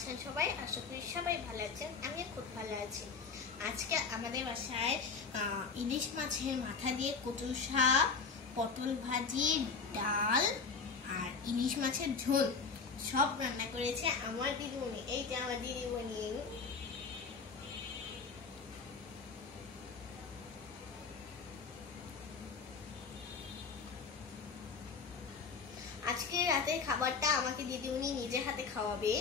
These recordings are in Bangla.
আছেন সবাই? আশা করি সবাই ভালো আছেন। আমিও খুব ভালো আছি। আজকে আমাদের বাসায় ইলিশ মাছের মাথা দিয়ে কচু শাক, পটল ভাজি, ডাল আর ইলিশ মাছের ঝোল সব রান্না করেছে আমার দিদিমণি। এই যে আমার দিদিমণি। আজকে রাতের খাবারটা আমাকে দিদিমণি নিজের হাতে খাওয়াবে।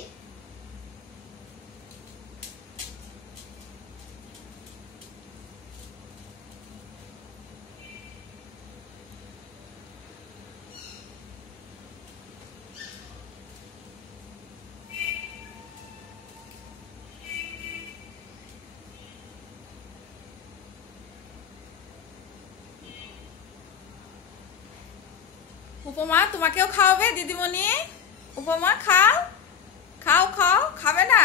উপমা তোমাকেও খাওয়াবে দিদিমণি। উপমা খাও খাও খাও, খাবে না?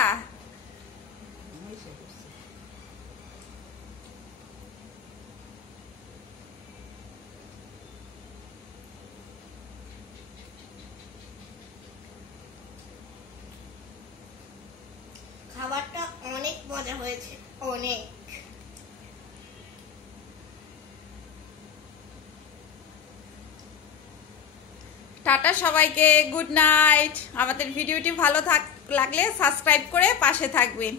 খাবারটা অনেক মজা হয়েছে, অনেক। টাটা সবাইকে, গুড নাইট। আমাদের ভিডিওটি ভালো লাগলে সাবস্ক্রাইব করে পাশে থাকবেন।